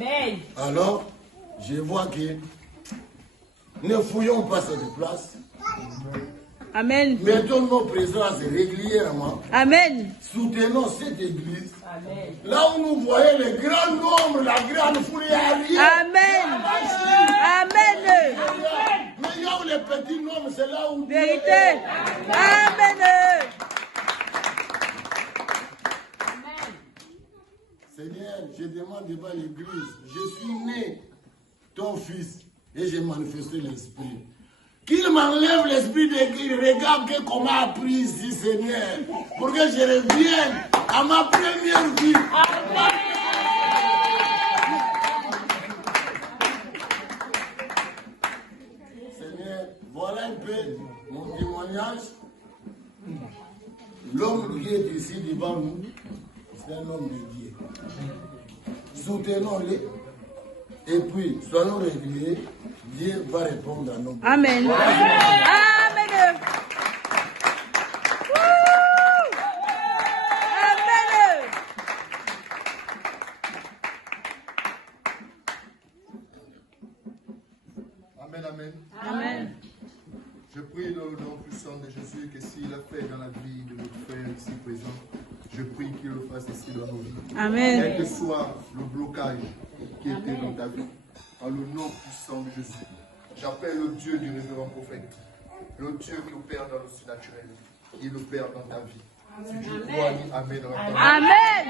Amen. Alors, je vois que ne fouillons pas cette place. Amen. Mettons nos présences régulièrement. Amen. Soutenons cette église. Amen. Là où nous voyons le grand nombre, la grande foule, il y a rien. Amen. Amen. Mais il y a où les petits nombres, c'est là où Dieu Vérité. est. Amen. Seigneur, je demande devant l'église, je suis né ton fils et j'ai manifesté l'esprit. Qu'il m'enlève l'esprit de qu'il regarde que comment appris ici, Seigneur, pour que je revienne à ma première vie. Seigneur, voilà un peu mon témoignage. L'homme qui est ici devant nous, c'est un homme de Dieu. Soutenons-le et puis soyons réguliers. Dieu va répondre à nos besoins. Amen. Amen. Amen. Amen, amen. Amen. Je prie le nom puissant de Jésus que s'il a fait dans la vie de notre frère ici présent, je prie qu'il le fasse ici dans nos vies. Amen. Quel que soit le blocage qui était dans ta vie, en le nom puissant de Jésus, j'appelle le Dieu du révérend prophète, le Dieu qui opère dans le surnaturel, qui opère dans ta vie. Si tu crois, dis Amen. Amen.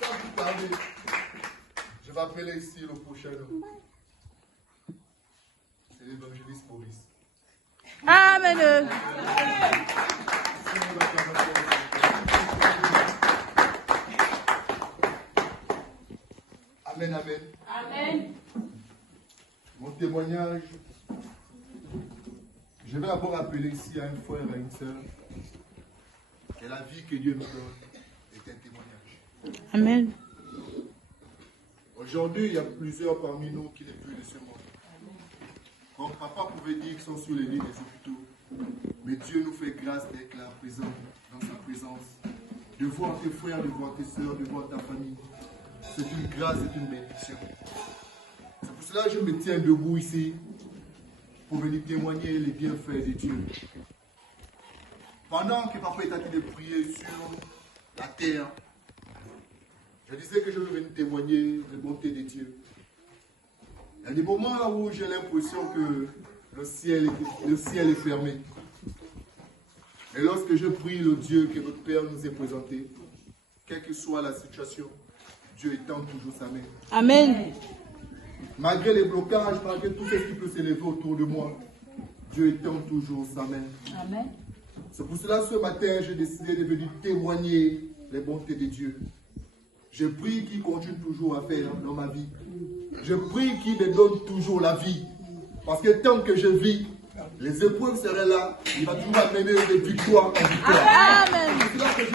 Sans vous parler, je vais appeler ici le prochain homme. C'est l'évangéliste Maurice. Amen. Amen, amen. Amen. Mon témoignage, je vais d'abord appeler ici à un frère et à une sœur. Et la vie que Dieu nous donne est un témoignage. Amen. Aujourd'hui, il y a plusieurs parmi nous qui n'est plus de ce monde. Comme papa pouvait dire qu'ils sont sur les lits des hôpitaux, mais Dieu nous fait grâce d'être là, présent, dans sa présence. De voir tes frères, de voir tes sœurs, de voir ta famille. C'est une grâce, c'est une bénédiction. C'est pour cela que je me tiens debout ici, pour venir témoigner les bienfaits de Dieu. Pendant que papa est en train de prier sur la terre, je disais que je veux venir témoigner les bontés de Dieu. Il y a des moments où j'ai l'impression que le ciel est fermé. Et lorsque je prie le Dieu que notre Père nous est présenté, quelle que soit la situation, Dieu étend toujours sa main. Amen. Malgré les blocages, malgré tout ce qui peut s'élever autour de moi, Dieu étend toujours sa main. Amen. C'est pour cela ce matin, j'ai décidé de venir témoigner les bontés de Dieu. Je prie qu'il continue toujours à faire dans ma vie. Je prie qu'il me donne toujours la vie. Parce que tant que je vis, les épreuves seraient là. Il va toujours amener de victoire en victoire. Amen. C'est là que je